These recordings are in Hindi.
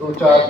2-4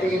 3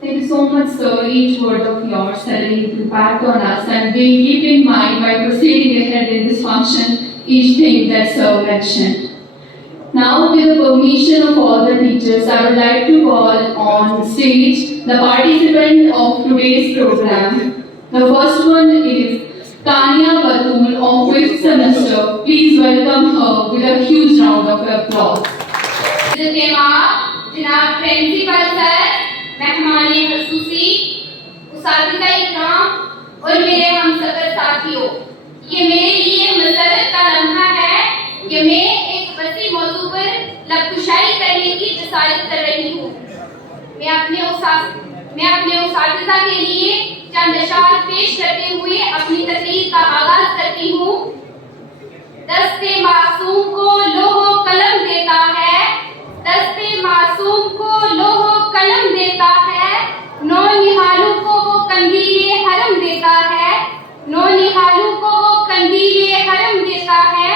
Thank you so much, sir. Each word of yours had an impact on us, and we keep in mind while proceeding ahead in this function each thing that sir mentioned. Now, with the permission of all the teachers, I would like to call on stage the participant of today's program. The first one is Tania Batul of 5th semester. Please welcome her with a huge round of applause. जनाब प्रिंसिपल सर, मेहमाने खसूसी, उस्तादिज़ा इकराम और मेरे हमसफर साथियों, ये मेरे लिए मसरत का लम्हा है कि मैं एक वसी मौजू पर लबकुशाई करने की जसारत कर रही हूँ. मैं अपने उस्तादिज़ा के लिए चंद अशार पेश करते हुए अपनी तकरीर का आगाज करती हूँ. दस्ते मासूम को लोहो कलम देता है, दस्ते मासूम को लोहो कलम देता है, नौ निहालों को वो कंदीले हरम देता है, नौ निहालों को वो कंदीले हरम देता है.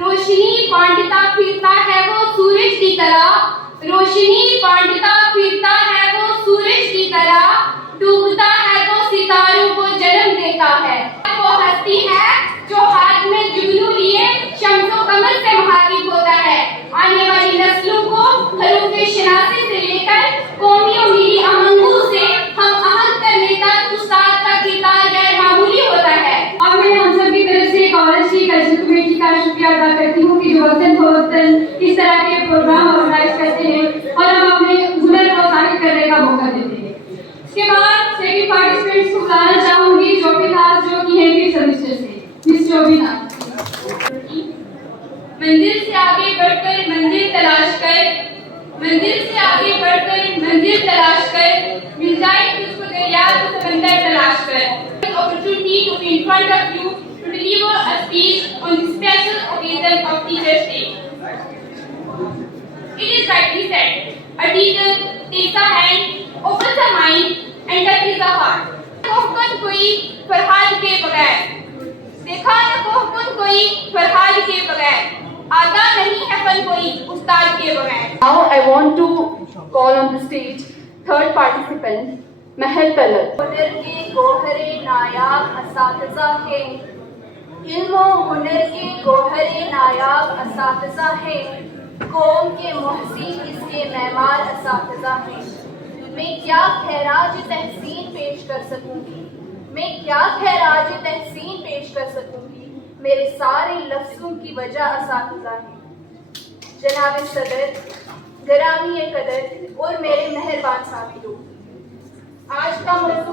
रोशनी बांटता फिरता है वो सूरज की तरह, रोशनी बांटता फिरता है वो सूरज की तरह, डूबता है तो सितारों को जन्म देता है. वो हस्ती है जो हाथ में जुगनू लिए शम्सो कमर से मुखातिब होता है. आने वाली नस्लों को हरूफे शनासी से लेकर कौमी और मिली अमंगू से हम अहद करने तक उस्ताद का किरदार गैर मामूली होता है. और मैं हम सब की तरफ से कॉलेज की कल्चरल कमेटी का शुक्रिया अदा करती हूँ कि जो वक्तन फवक्तन इस तरह के प्रोग्राम ऑर्गेनाइज करते हैं और हम अपने हुनर को साबित करने का मौका देते हैं. इसके बाद सेकंड पार्टिसिपेंट्स को बुलाना चाहूंगी जोबीनाथ जो कि है 5th सेमेस्टर से. मिस जोबीनाथ. मंजिल से आगे बढ़कर मंजिल तलाश कर, मंजिल से आगे बढ़कर मंजिल तलाश कर, मिल जाए तुझको दरिया को समंदर तलाश कर. Opportunity to be in front of you to deliver a speech on the special occasion of Teachers' Day. It is rightly said, a teacher takes a hand, opens a mind and touches a heart. कोहकन कोई फरहाद के बगैर, देखा न कोहकन कोई फरहाद के बगैर, आता नहीं है फन कोई उस्ताद के बगैर. Now I want to call on the stage third participant महल तलत. हुनर के गोहरे नायाब असातिज़ा है, इल्म और हुनर के गोहरे नायाब असातिज़ा है, कौम के मोहसिन इसके मेहमान असातिज़ा है. मैं क्या खैराज तहसीन पेश कर सकूंगी, मैं क्या खैराज तहसीन पेश कर सकूंगी, मेरे सारे लफ्ज़ों की वजह असातिज़ा है. जनाब सदर, गरामी कदर और मेरे मेहरबान साथियों, आज का मौजू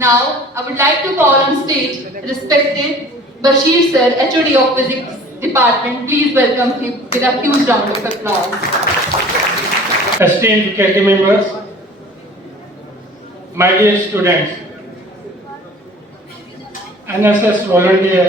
Now, I would like to call on stage respected Bashir sir, HOD of Physics Department. Please welcome him with a huge round of applause. Esteemed faculty members, my dear students, NSS volunteer,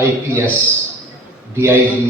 IPS DIG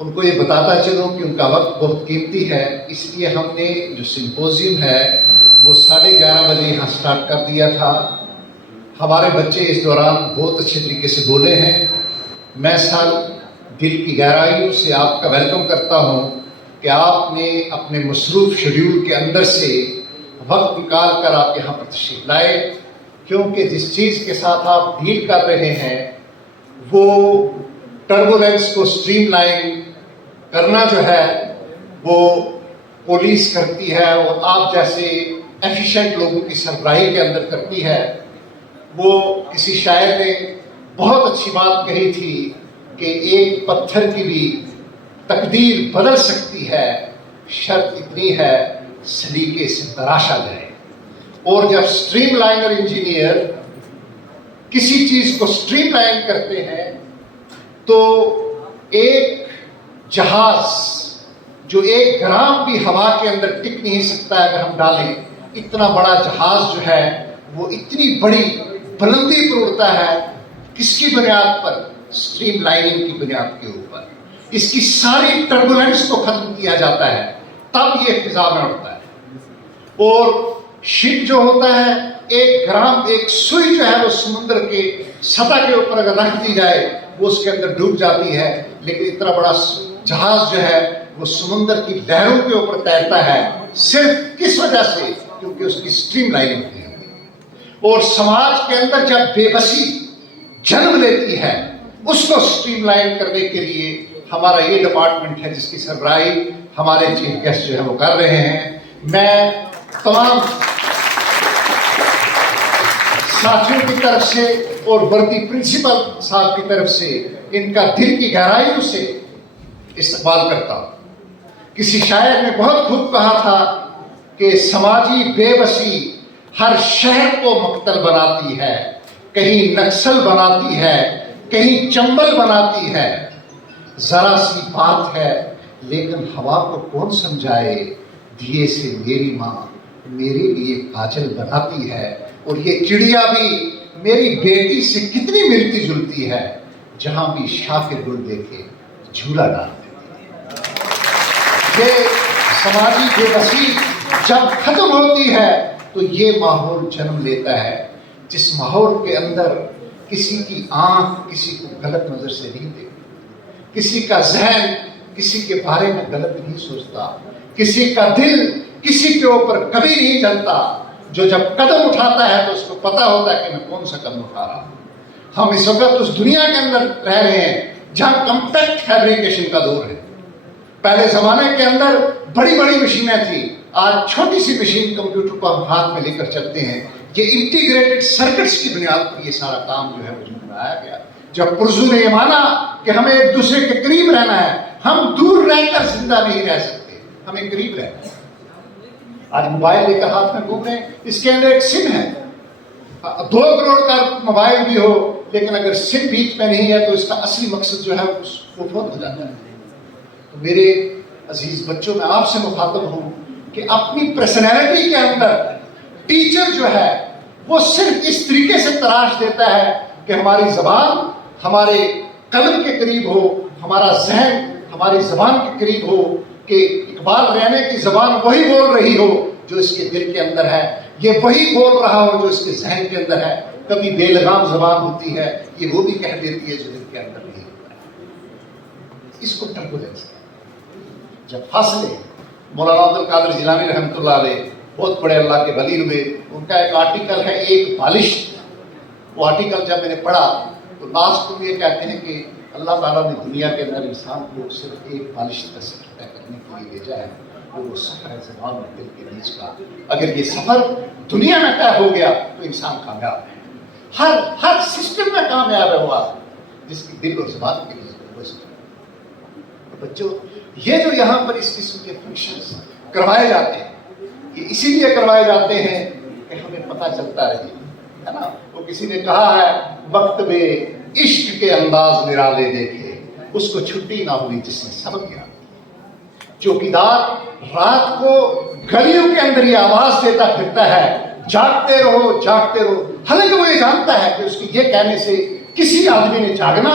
उनको ये बताता चलूँ कि उनका वक्त बहुत कीमती है, इसलिए हमने जो सिंपोजियम है वो 11:30 बजे यहाँ स्टार्ट कर दिया था। हमारे बच्चे इस दौरान बहुत अच्छे तरीके से बोले हैं। मैं सर दिल की गहराइयों से आपका वेलकम करता हूँ कि आपने अपने मसरूफ शेड्यूल के अंदर से वक्त निकाल कर आप यहाँ पर तशरीफ लाए, क्योंकि जिस चीज़ के साथ आप डील कर रहे हैं वो टर्बुलेंस को स्ट्रीमलाइन करना जो है वो पुलिस करती है और आप जैसे एफिशिएंट लोगों की सरबराही के अंदर करती है। वो किसी शायर ने बहुत अच्छी बात कही थी कि एक पत्थर की भी तकदीर बदल सकती है, शर्त इतनी है सलीके से तराशा जाए। और जब स्ट्रीमलाइनर इंजीनियर किसी चीज को स्ट्रीमलाइन करते हैं तो एक जहाज जो 1 ग्राम भी हवा के अंदर टिक नहीं सकता है, अगर हम डालें, इतना बड़ा जहाज जो है वो इतनी बड़ी बुलंदी पर उड़ता है। किसकी बुनियाद पर? स्ट्रीमलाइनिंग की बुनियाद के ऊपर। इसकी सारी टर्बुलेंस को खत्म किया जाता है, तब ये फिजा में उड़ता है। और शिप जो होता है 1 ग्राम, एक सुई जो है वो समुद्र के सतह के ऊपर अगर रख दी जाए वो उसके अंदर डूब जाती है, लेकिन इतना बड़ा जहाज जो है वो समुद्र की लहरों के ऊपर तैरता है। सिर्फ किस वजह से? क्योंकि उसकी स्ट्रीमलाइनिंग की है। और समाज के अंदर जब बेबसी जन्म लेती है उसको स्ट्रीमलाइन करने के लिए हमारा ये डिपार्टमेंट है जिसकी सरबराही हमारे चीफ गेस्ट जो है वो कर रहे हैं। मैं तमाम साथियों की तरफ से और वर्दी प्रिंसिपल साहब की तरफ से इनका दिल की गहराइयों से इस्तकबाल करता हूं। किसी शायर ने बहुत खूब कहा था कि समाजी बेबसी हर शहर को मक्तल बनाती है, कहीं नक्सल बनाती है, कहीं चंबल बनाती है। जरा सी बात है लेकिन हवा को कौन समझाए, दिए से मेरी माँ मेरे लिए काजल बनाती है। और ये चिड़िया भी मेरी बेटी से कितनी मिलती जुलती है, जहां भी शाखे गुल देखे झूला डाल देती है। ये समाजी बेबसी जब खत्म होती है तो ये माहौल जन्म लेता है, जिस माहौल के अंदर किसी की आंख किसी को गलत नजर से नहीं देखती, किसी का जहन किसी के बारे में गलत नहीं सोचता, किसी का दिल किसी के ऊपर कभी नहीं जलता। जो जब कदम उठाता है तो उसको पता होता है कि मैं कौन सा कदम उठा रहा हूं। हम इस वक्त उस दुनिया के अंदर रह रहे हैं जहां कॉम्पैक्ट फैब्रिकेशन का दौर है। पहले जमाने के अंदर बड़ी बड़ी मशीनें थी, आज छोटी सी मशीन कंप्यूटर को हम हाथ में लेकर चलते हैं। ये इंटीग्रेटेड सर्किट्स की बुनियाद पर ये सारा काम जो है वजूद में आया गया। जब पुरजू ने ये माना कि हमें एक दूसरे के करीब रहना है, हम दूर रहकर जिंदा नहीं रह सकते, हमें करीब रहना है। आज मोबाइल लेकर हाथ में घूम रहे हैं, इसके अंदर एक सिम है, 2 करोड़ का मोबाइल भी हो लेकिन अगर सिम बीच में नहीं है तो इसका असली मकसद जो है वो बहुत हो जाता है। तो मेरे अजीज बच्चों, मैं आपसे मुखातब हूं कि अपनी पर्सनैलिटी के अंदर टीचर जो है वो सिर्फ इस तरीके से तराश देता है कि हमारी जबान हमारे कलम के करीब हो, हमारा जहन हमारी जबान के करीब हो, कि इकबाल रहने की जबान वही बोल रही हो जो इसके दिल के अंदर है, ये वही बोल रहा हो जो इसके जहन के अंदर है। कभी बेलगाम जबान होती है, ये वो भी कह देती है जो दिल के अंदर नहीं होता है। इसको टर्बुलेंस। जब फासले मौलाना अब्दुल कादिर जिलानी रहमतुल्लाह अलैह बहुत बड़े अल्लाह के वली हुए, उनका एक आर्टिकल है एक बालिश। वो आर्टिकल जब मैंने पढ़ा तो लास्ट को ये कहते हैं कि अल्लाह ताला ने दुनिया के अंदर इंसान को सिर्फ एक बालिश का सफर तय करने के लिए भेजा है, वो सफर है ज़बान और दिल के बीच का। अगर ये सफर दुनिया में तय हो गया तो इंसान कामयाब है। हर सिस्टम में कामयाब है वो आदमी जिसकी दिल और ज़बान के बीच में। तो बच्चों, ये जो यहाँ पर इस किस्म के फंक्शंस करवाए जाते हैं, ये इसीलिए करवाए जाते हैं कि हमें पता चलता रहे, है ना। वो किसी ने कहा है, वक्त में इश्क के अंदाज निराले देखे, उसको छुट्टी ना हुई जिसने सबक याद। चौकीदार रात को गलियों के अंदर ये आवाज देता फिरता है, जागते रहो जागते रहो। हालांकि वो ये जानता है कि उसके ये कहने से किसी आदमी ने जागना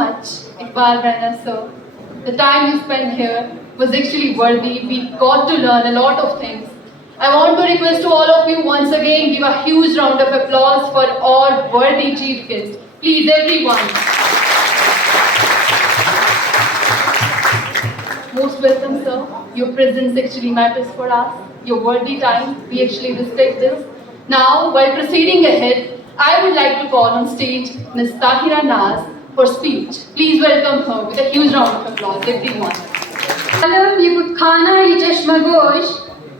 much, Iqbal Rana sir. The time you spent here was actually worthy. We got to learn a lot of things. I want to request to all of you once again, give a huge round of applause for all worthy chief guests. Please, everyone. Most welcome, sir. Your presence actually matters for us. Your worthy time, we actually respect this. Now, while proceeding ahead, I would like to call on stage Ms. Tahira Naz for speech. Please welcome her with a huge round of applause, everyone. आलम ये बुतखाना ये चश्मगोश,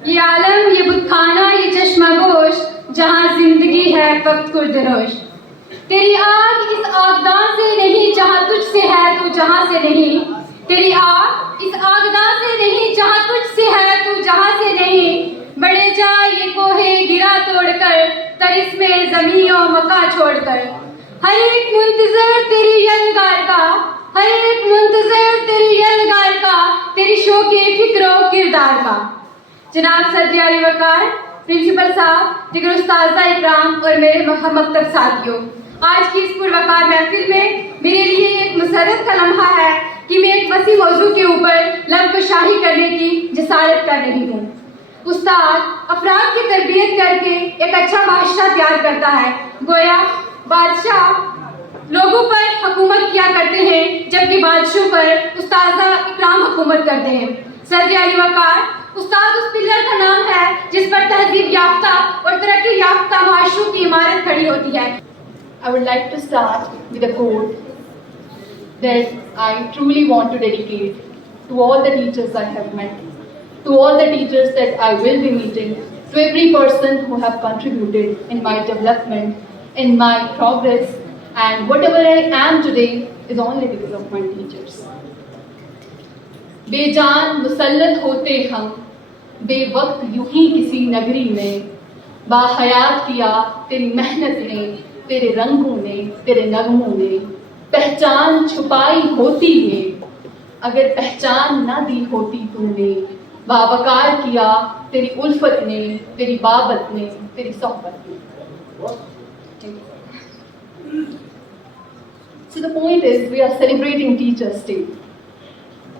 ये आलम ये बुतखाना ये चश्मगोश, जहाँ जिंदगी है वक्त को दरोश। तेरी आग इस आगदां से नहीं जहाँ तुझसे है तू जहाँ से नहीं, तेरी आग इस आगदां से नहीं जहाँ तुझसे है तू जहाँ से नहीं। बड़े जा ये कोहे गिरा तोड़कर तरिस में जमीन और मका छोड़कर, हर एक मुंतजर तेरी यलगार का, हर एक मुंतजर तेरी यलगार का, तेरी शौक़े फिक्र और किरदार का। जनाब सदर अली वकार, प्रिंसिपल साहब, जिगर उस्ताद इकराम और मेरे मकतब साथियों, आज की इस पुरवकार महफिल में मेरे लिए एक मुसर्रत का लम्हा है कि मैं एक वसी मौजू के ऊपर लबकशाही करने की जसारत कर रही हूँ। उस्ताद अफराद की तरबियत करके एक अच्छा बादशाह तैयार करता है। गोया बादशाह लोगों पर हुकूमत किया करते हैं जबकि बादशाह पर उस्ताद इकराम हुकूमत करते हैं। सदर अली वकार, उस्ताद उस पिलर का नाम है जिस पर तहजीब याफ्ता और तरक्की याफ्ता माशरों की इमारत खड़ी होती है। I would like to start with a quote that I truly want to dedicate to all the teachers I have met, to all the teachers that I will be meeting, to every person who have contributed in my development, in my progress, and whatever I am today is only because of my teachers. बेजान मुसल्लत होते हम बेवक्त यूं ही किसी नगरी में, बाहयात किया तेरी मेहनत ने, तेरे रंगों ने, तेरे नगमों ने, पहचान छुपाई होती है अगर पहचान ना दी होती तुमने, बावकार किया तेरी उल्फत ने, तेरी बाबत ने, तेरी सोहबत ने। So the point is, we are celebrating Teachers' Day.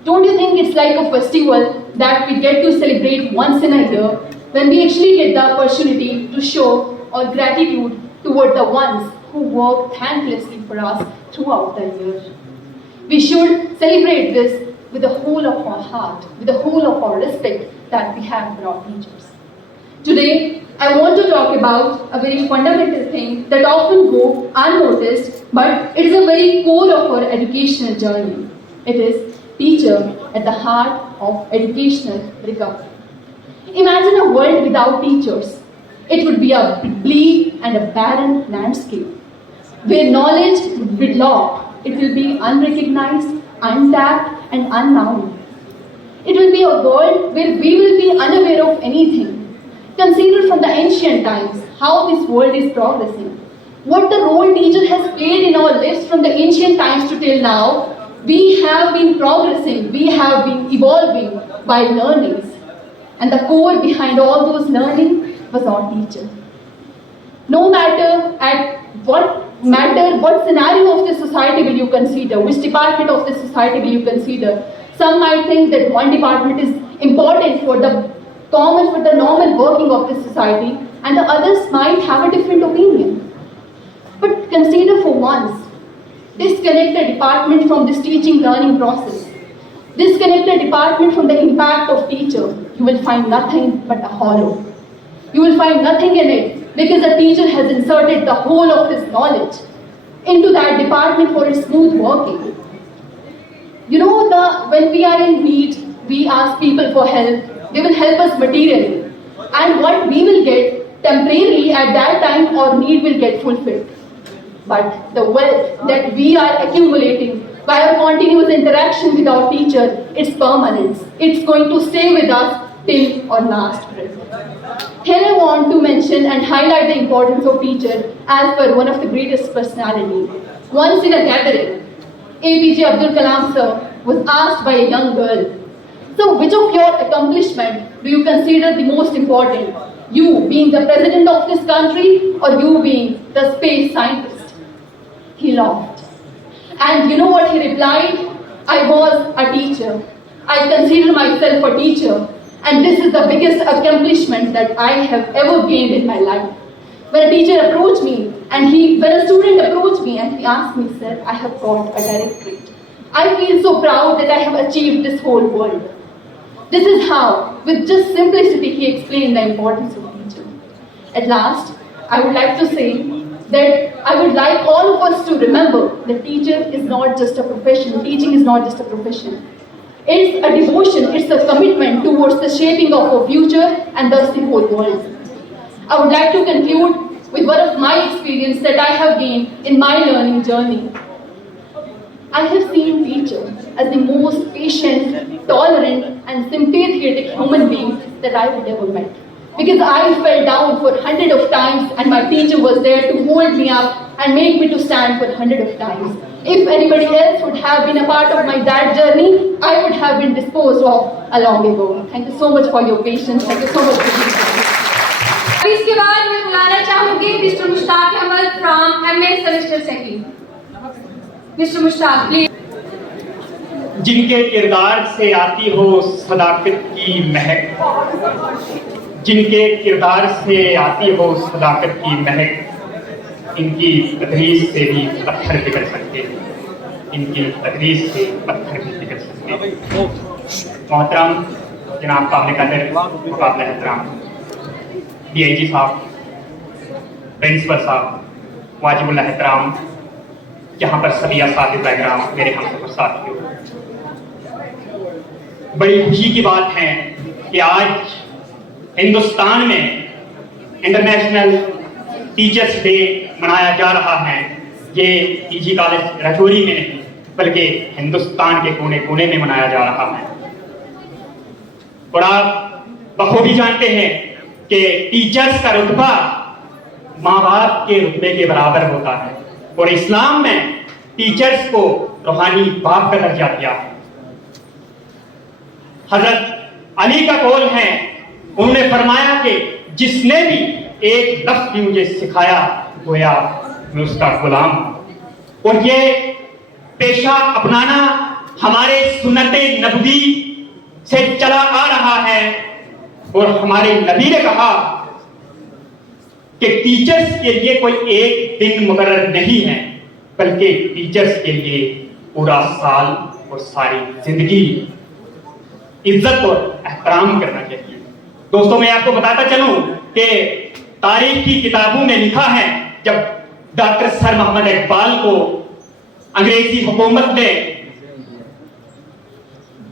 Don't you think it's like a festival that we get to celebrate once in a year when we actually get the opportunity to show our gratitude toward the ones who work thanklessly for us throughout the year. We should celebrate this with the whole of our heart, with the whole of our respect that we have for our teachers. Today, I want to talk about a very fundamental thing that often go unnoticed, but it is a very core of our educational journey. It is teacher at the heart of educational recovery. Imagine a world without teachers. It would be a bleak and a barren landscape, where knowledge would be locked. It will be unrecognized, untapped, and unknown. It will be a world where we will be unaware of anything. Consider from the ancient times how this world is progressing. What the role teacher has played in our lives from the ancient times to till now. We have been progressing, we have been evolving by learnings. And the core behind all those learning was our teacher. No matter what scenario of the society will you consider, which department of the society will you consider. Some might think that one department is important for the normal working of the society, and the others might have a different opinion. But consider for once, disconnect the department from this teaching learning process. Disconnect the department from the impact of teacher. You will find nothing but a hollow. You will find nothing in it because the teacher has inserted the whole of his knowledge into that department for its smooth working. You know, when we are in need, we ask people for help. They will help us materially. And what we will get temporarily at that time, our need will get fulfilled. But the wealth that we are accumulating by our continuous interaction with our teacher, it's permanent. It's going to stay with us till our last breath. Here I want to mention and highlight the importance of teacher as per one of the greatest personalities. Once in a gathering, APJ Abdul Kalam sir was asked by a young girl, so which of your accomplishment do you consider the most important? You being the president of this country or you being the space scientist? He laughed. And you know what he replied? I was a teacher. I consider myself a teacher. And this is the biggest accomplishment that I have ever gained in my life. When a teacher approached me, when a student approached me and he asked me, sir, I have got a directorate. I feel so proud that I have achieved this whole world. This is how, with just simplicity, he explained the importance of teacher. At last, I would like to say that I would like all of us to remember that teacher is not just a profession. Teaching is not just a profession. It's a devotion, it's a commitment towards the shaping of our future and thus the whole world. I would like to conclude with one of my experiences that I have gained in my learning journey. I have seen teachers as the most patient, tolerant and sympathetic human beings that I would ever met. Because I fell down for hundreds of times and my teacher was there to hold me up and make me to stand for hundreds of times. If anybody else would have been a part of that journey, I would have been disposed of long ago. Thank you so much for your patience. Thank you so much for being here. इसके बाद मैं बुलाना चाहूंगी mister Mushtaq Ahmad from MA semester second. Mister Mushtaq please. जिनके किरदार से आती हो सदाकत की महक, जिनके किरदार से आती हो सदाकत की महक, इनकी तदरीस से भी पत्थर पिघल सकते हैं, इनकी तदरीस से पत्थर भी पिघल सकते हैं। मोहतरम जनाब काबिल कदर मुकाबला एहतराम डीआईजी साहब, प्रिंसिपल साहब, वाजिबुल एहतराम, यहाँ पर सभी असातिज़ा इकराम, मेरे हमसफ़र साथियों, बड़ी खुशी की बात है कि आज हिंदुस्तान में इंटरनेशनल टीचर्स डे मनाया जा रहा है। ये पीजी कॉलेज राजौरी में नहीं बल्कि हिंदुस्तान के कोने कोने में मनाया जा रहा है। और आप बखूबी जानते हैं कि टीचर्स का रुतबा माँ बाप के रुतबे के बराबर होता है और इस्लाम में टीचर्स को रूहानी बाप का दर्जा दिया है। हजरत अली का कौल है, उन्होंने फरमाया कि जिसने भी एक लफ्ज भी मुझे सिखाया गोया मैं उसका गुलाम हूं। और ये पेशा अपनाना हमारे सुन्नत नबवी से चला आ रहा है और हमारे नबी ने कहा कि टीचर्स के लिए कोई एक दिन मुकर्रर नहीं है बल्कि टीचर्स के लिए पूरा साल और सारी जिंदगी इज्जत और एहतराम करना चाहिए। दोस्तों, मैं आपको बताता चलूं कि तारीख की किताबों में लिखा है, जब डॉक्टर सर मोहम्मद इकबाल को अंग्रेजी हुकूमत ने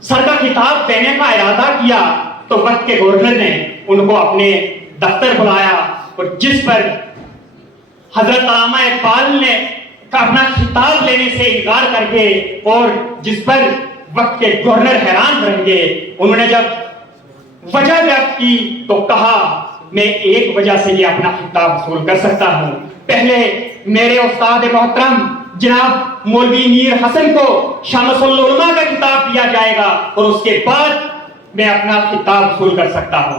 सर का खिताब देने का इरादा किया तो वक्त के गवर्नर ने उनको अपने दफ्तर बुलाया और जिस पर हजरत अल्लामा इकबाल ने अपना खिताब लेने से इनकार करके और जिस पर वक्त के गवर्नर हैरान रह गए, उन्होंने जब वजह व्यक्त की तो कहा मैं एक वजह से ये अपना खिताब वसूल कर सकता हूं। पहले मेरे उस्ताद मोहतरम जनाब मौलवी मीर हसन को शामसुल उलमा का खिताब दिया जाएगा और उसके बाद मैं अपना खिताब वसूल कर सकता हूं।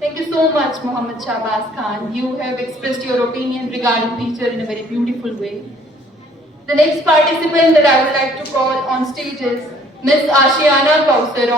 Thank you so much, Mohammad Shahbaz Khan. You have expressed your opinion regarding teacher in a very beautiful way. The next participant that I would like to call on stage is Miss Ashiana Kausar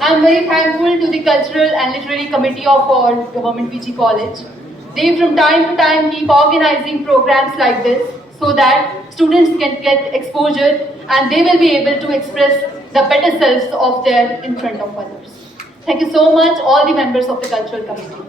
I am very thankful to the Cultural and Literary Committee of our Government PG College. They from time to time keep organizing programs like this so that students can get exposure and they will be able to express the better selves of their in front of others. Thank you so much all the members of the Cultural Committee.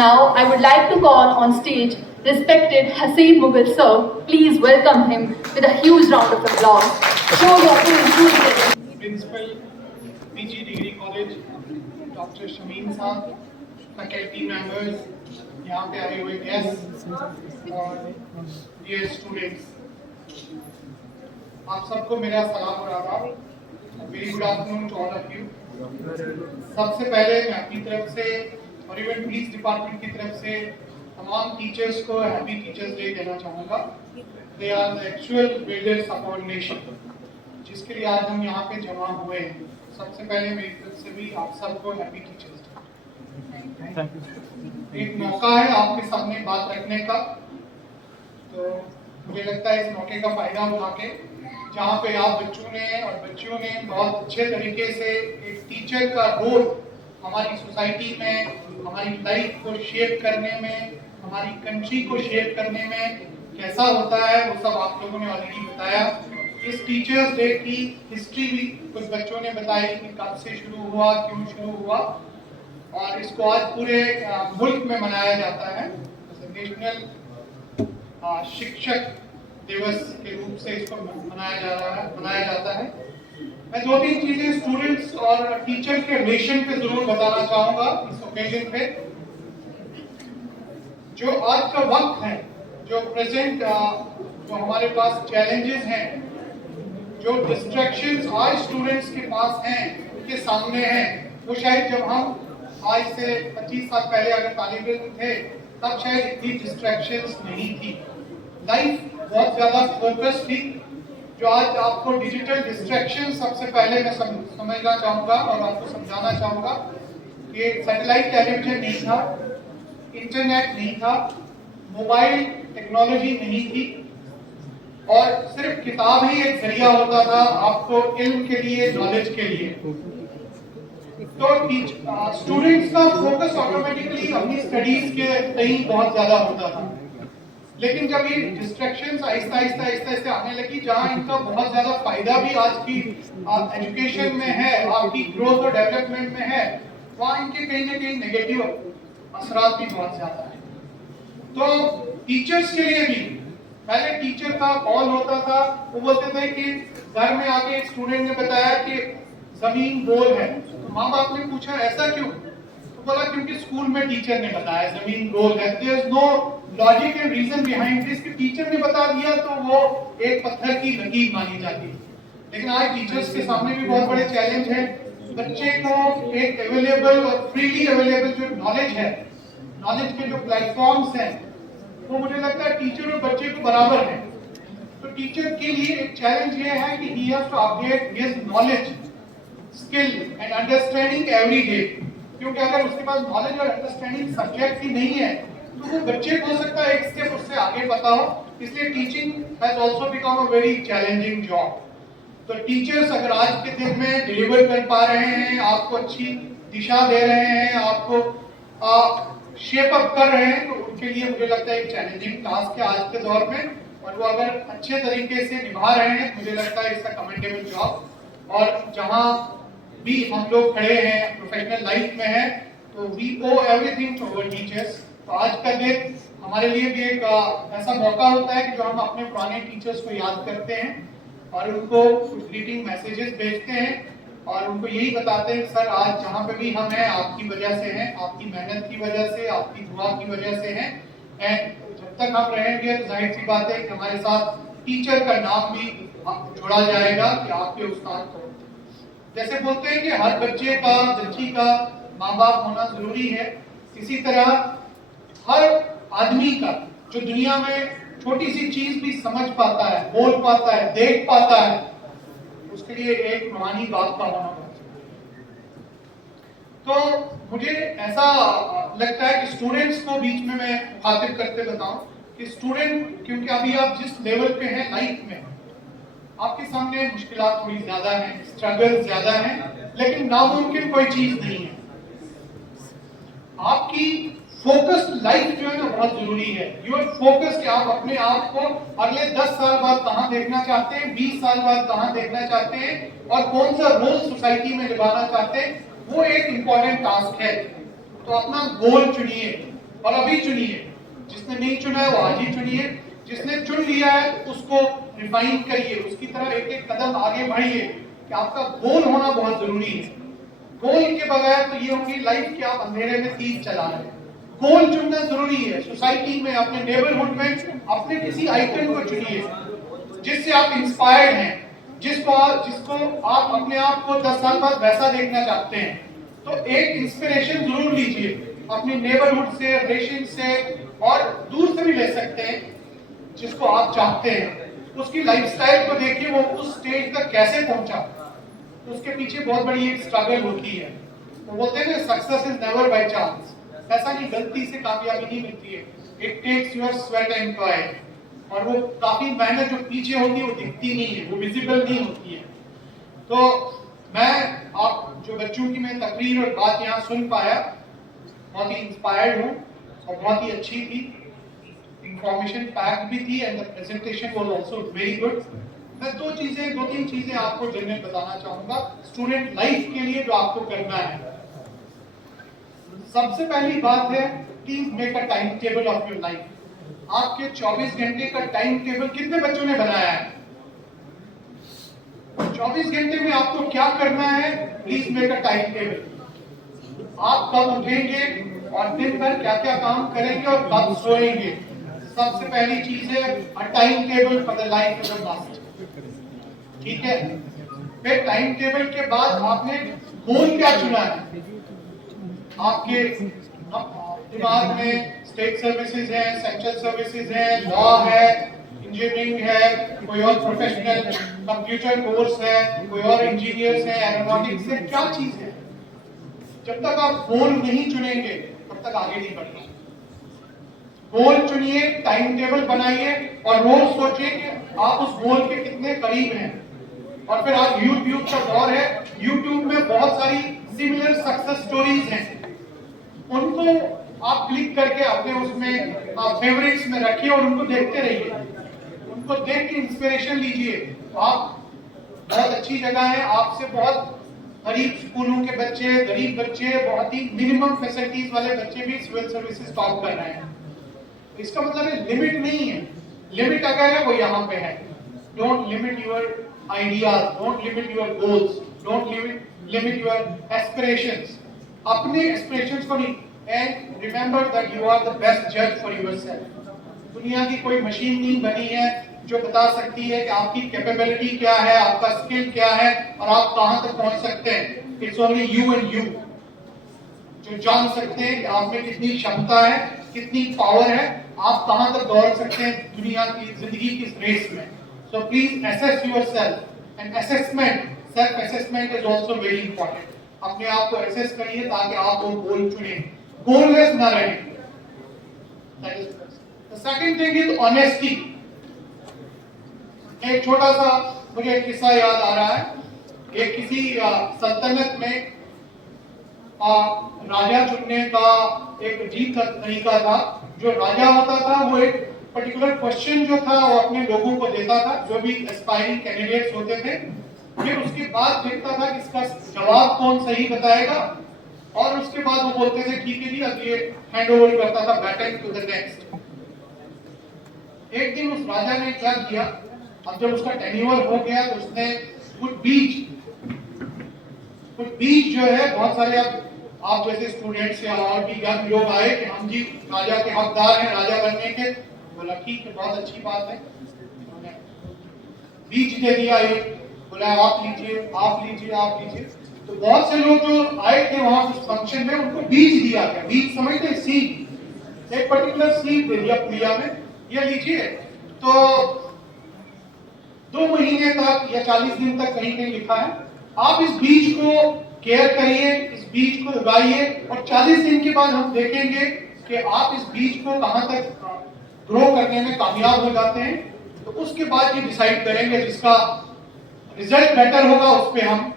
Now I would like to call on stage respected Haseeb Mughal sir. Please welcome him with a huge round of applause. Show your full enthusiasm. Principal PG Degree College Dr. Shameen साहब, faculty members, यहाँ पे आए हुए guests और dear students, आप सबको मेरा सलाम और आदाब. Very good afternoon to all of you. सबसे पहले मैं अपनी तरफ से और इवन पुलिस डिपार्टमेंट की तरफ से तमाम टीचर्स को हैप्पी टीचर्स डे कहना चाहूँगा. They are the actual builders of our nation, जिसके लिए आज हम यहाँ पे जमा हुए हैं. सबसे पहले मेरी तरफ से भी आप सबको हैप्पी टीचर्स डे. एक मौका है आपके सामने बात रखने का, तो मुझे लगता है इस मौके का फायदा उठा के जहाँ पे आप बच्चियों ने बहुत अच्छे तरीके से एक टीचर का रोल हमारी सोसाइटी में, हमारी लाइफ को शेप करने में, हमारी कंट्री को शेप करने में कैसा होता है, वो सब आप लोगों ने ऑलरेडी बताया. इस टीचर्स डे की हिस्ट्री भी कुछ बच्चों ने बताई कि कब से शुरू हुआ, क्यों शुरू हुआ, और इसको आज पूरे मुल्क में मनाया जाता है. नेशनल शिक्षक दिवस के रूप से इसको मनाया जाता है. मैं 2-3 चीजें स्टूडेंट्स और टीचर के रिलेशन पे जरूर बताना चाहूंगा इस ओकेजन पे. जो आज का वक्त है, जो प्रेजेंट जो हमारे पास चैलेंजेस हैं, जो डिस्ट्रैक्शंस आज स्टूडेंट्स के पास हैं, उनके सामने हैं, वो शायद जब हम आज से 25 साल पहले अगर तालिब इल्म थे तब शायद इतनी डिस्ट्रैक्शंस नहीं थी. लाइफ बहुत ज्यादा फोकस थी. जो आज आपको डिजिटल डिस्ट्रैक्शन सबसे पहले मैं समझना चाहूँगा और आपको समझाना चाहूँगा कि सैटेलाइट टेलीविजन नहीं था, इंटरनेट नहीं था, मोबाइल टेक्नोलॉजी नहीं थी, और सिर्फ किताब ही एक जरिया होता था आपको इल्म के लिए, नॉलेज के लिए. तो स्टूडेंट्स का फोकस ऑटोमेटिकली अपनी स्टडीज के कहीं बहुत ज्यादा होता था. लेकिन जब ये डिस्ट्रैक्शंस आहिस्ता आने लगी, जहां इनका बहुत ज्यादा फायदा भी आज की एजुकेशन में है, आपकी ग्रोथ और डेवलपमेंट में है, वहां इनके कहीं ना कहीं नेगेटिव असरात भी बहुत ज्यादा है. तो टीचर्स के लिए भी पहले टीचर का कॉल होता था, वो बोलते थे कि घर में आके एक स्टूडेंट ने बताया कि जमीन गोल है, तो माँ बाप ने पूछा ऐसा क्यों, तो बोला क्योंकि स्कूल में टीचर ने बताया जमीन गोल है. There is no logic and reason behind this, कि टीचर ने बता दिया तो वो एक पत्थर की लकीर मानी जाती है. लेकिन आज टीचर्स के सामने भी बहुत बड़े चैलेंज है. बच्चे को एक अवेलेबल और फ्रीली अवेलेबल जो नॉलेज है, नॉलेज के जो प्लेटफॉर्म्स हैं, वो मुझे लगता है टीचर और बच्चे को बराबर है. तो टीचर के लिए एक चैलेंज ये है कि he has to update his knowledge, skill and understanding every day. क्योंकि अगर उसके पास नॉलेज और अंडरस्टैंडिंग सब्जेक्ट ही नहीं है तो वो बच्चे को हो सकता है एक स्टेप उससे आगे पता हो. इसलिए teaching has also become a very challenging job. तो टीचर्स अगर आज के दिन में डिलीवर कर पा रहे हैं, आपको अच्छी दिशा दे रहे हैं, आपको शेप अप कर रहे हैं, तो उनके लिए मुझे लगता है एक चैलेंजिंग टास्क है आज के दौर में. और वो अगर अच्छे तरीके से निभा रहे हैं, मुझे लगता है इसका कमेंडेबल जॉब. और जहाँ भी हम लोग खड़े हैं प्रोफेशनल लाइफ में हैं, तो we owe everything to our teachers. तो आज का दिन हमारे लिए भी एक ऐसा मौका होता है कि जो हम अपने पुराने टीचर्स को याद करते हैं और उनको कुछ ग्रीटिंग मैसेजेस भेजते हैं और उनको यही बताते हैं सर आज जहाँ पे भी हम हैं आपकी वजह से हैं, आपकी मेहनत की वजह से, आपकी दुआ की वजह से हैं. एंड जब तक हम रहेंगे तो जाहिर सी बात है कि हमारे साथ टीचर का नाम भी जोड़ा जाएगा कि आपके उस्ताद को. जैसे बोलते हैं कि हर बच्चे का, बच्ची का माँ बाप होना जरूरी है, इसी तरह हर आदमी का जो दुनिया में छोटी सी चीज भी समझ पाता है, बोल पाता है, देख पाता है, उसके लिए एक रूहानी बाप का होना चाहिए. तो मुझे ऐसा लगता है कि स्टूडेंट्स को बीच में मैं मुखातिब करते बताऊं कि स्टूडेंट, क्योंकि अभी आप जिस लेवल पे हैं लाइफ में, आपके सामने मुश्किलात थोड़ी ज्यादा हैं, स्ट्रगल ज्यादा हैं, लेकिन नामुमकिन कोई चीज नहीं है. आपकी फोकस्ड लाइफ जो है ना बहुत जरूरी है। यू आर फोकस कि आप अपने आप को अगले 10 साल बाद कहाँ देखना चाहते हैं, 20 साल बाद कहाँ देखना चाहते हैं और कौन सा रोल सोसाइटी में निभाना चाहते हैं, वो एक इम्पोर्टेंट टास्क है। तो अपना गोल चुनिए और अभी चुनिए। जिसने नहीं चुना है वो आज ही चुनिए, जिसने चुन लिया है उसको रिफाइन करिए, उसकी तरफ एक एक कदम आगे बढ़िए कि आपका गोल होना बहुत जरूरी है। गोल के बगैर तो ये होगी लाइफ कि आप अंधेरे में तीर चला रहे हैं। गोल चुनना जरूरी है। सोसाइटी में, अपने नेबरहुड में, अपने किसी आइकन को चुनिए जिससे आप इंस्पायर्ड हैं, जिसको आप अपने आप को 10 साल बाद वैसा देखना चाहते हैं। तो एक इंस्पिरेशन जरूर लीजिए अपने नेबरहुड से, रिलेशन से और दूर से भी ले सकते हैं, जिसको आप चाहते हैं। उसकी लाइफस्टाइल को देखिए, वो उस स्टेज तक कैसे पहुंचा, उसके पीछे बहुत बड़ी एक स्ट्रगल होती है। वो बोलते हैं ना, success is never by chance. ऐसा नहीं, गलती से कामयाबी नहीं मिलती है। It takes your sweat and toil, और वो काफी मेहनत जो पीछे होती है वो दिखती नहीं है, वो विजिबल नहीं होती है। तो मैं आप जो बच्चों की मैं तकरीर और बात यहाँ सुन पाया, बहुत ही इंस्पायर्ड हूँ और बहुत ही अच्छी थी, इंफॉर्मेशन पैक भी थी and the presentation was also very good. मैं दो तीन चीजें आपको जनरल बताना चाहूंगा स्टूडेंट लाइफ के लिए जो आपको करना है। सबसे पहली बात है, please make a time table of your life. आपके 24 घंटे का टाइम टेबल कितने बच्चों ने बनाया है? 24 घंटे में आपको क्या करना है, please make a time table. आप कब उठेंगे और दिन भर क्या क्या काम करेंगे और कब सोएंगे। सबसे पहली चीज है a time table for the life is a must. ठीक है, फिर टाइम टेबल के बाद आपने गोल क्या चुना है। आपके दिमाग में स्टेट सर्विसेज है, सेंट्रल सर्विसेज है, लॉ है, इंजीनियरिंग है, कोई और प्रोफेशनल कंप्यूटर कोर्स है, कोई और इंजीनियर्स है, एरोनॉटिक्स है, क्या चीज है। जब तक आप गोल नहीं चुनेंगे तब तक आगे नहीं बढ़ना। गोल चुनिए, टाइम टेबल बनाइए और रोज सोचिए कि आप उस गोल के कितने करीब हैं। और फिर आज YouTube का दौर है, YouTube में बहुत सारी सिमिलर सक्सेस स्टोरीज हैं, उनको आप क्लिक करके अपने उसमें फेवरेट्स में रखिए और उनको देखते रहिए, उनको देख के इंस्पिरेशन लीजिए। तो आप बहुत अच्छी जगह है, आपसे बहुत गरीब स्कूलों के बच्चे, गरीब बच्चे, बहुत ही मिनिमम फैसिलिटीज वाले बच्चे भी सिविल सर्विसेज टॉप कर रहे हैं। इसका मतलब है लिमिट नहीं है, लिमिट अगर है वो यहाँ पे है। Don't limit your ideas, don't limit your goals, don't limit your aspirations. अपने एस्पिरेशंस को नहीं, and remember that you are the best जज फॉर योरसेल्फ। दुनिया की कोई मशीन नहीं बनी है जो बता सकती है कि आपकी कैपेबिलिटी क्या है, आपका स्किल क्या है और आप कहां तक पहुंच सकते हैं। It's only you and you जो जान सकते हैं कि आप में कितनी क्षमता है, कितनी पावर है, आप कहां तक दौड़ सकते हैं दुनिया की जिंदगी की रेस में। So please assess yourself and assessment, self assessment is also very important. अपने आप को असेस करिए ताकि आप वो गोल चुने, गोललेस ना रहे। That is the second thing is honesty. एक छोटा सा मुझे एक किस्सा याद आ रहा है। एक किसी सल्तनत में राजा चुनने का एक अजीब तरीका था। जो राजा होता था वो एक पर्टिकुलर क्वेश्चन जो था वो अपने लोगों को देता था, जो भी एस्पायरिंग कैंडिडेट्स होते थे। फिर उसके बाद देखता था कि इसका जवाब कौन सही बताएगा और उसके बाद वो बोलते थे ठीक है जी, अब ये हैंड ओवर करता था बैटन टू द नेक्स्ट। एक दिन उस राजा ने क्या किया, अब जब उसका टेन्योर हो गया तो उसने कुछ बीज जो है, बहुत सारे आप जैसे स्टूडेंट्स या और भी यंग लोग आए कि हम जी राजा के हकदार हैं राजा बनने के। बोला ठीक है, बहुत अच्छी बात है। बीज दे दिया, एक बोला आप लीजिए, आप लीजिए, आप लीजिए। तो बहुत से लोग जो आए थे वहां उस फंक्शन में, उनको बीज दिया गया। बीज समझते, सीड, एक पर्टिकुलर सीड दे दिया पुड़िया में, ये लीजिए। तो 2 महीने तक या 40 दिन तक कहीं कहीं लिखा है आप इस बीज को केयर करिए, इस बीज को उगाइए और 40 दिन के बाद हम देखेंगे कि आप इस बीज को कहां तक ग्रो करने में कामयाब हो जाते हैं। तो उसके बाद ये डिसाइड करेंगे, जिसका रिजल्ट बेटर होगा उस पर हम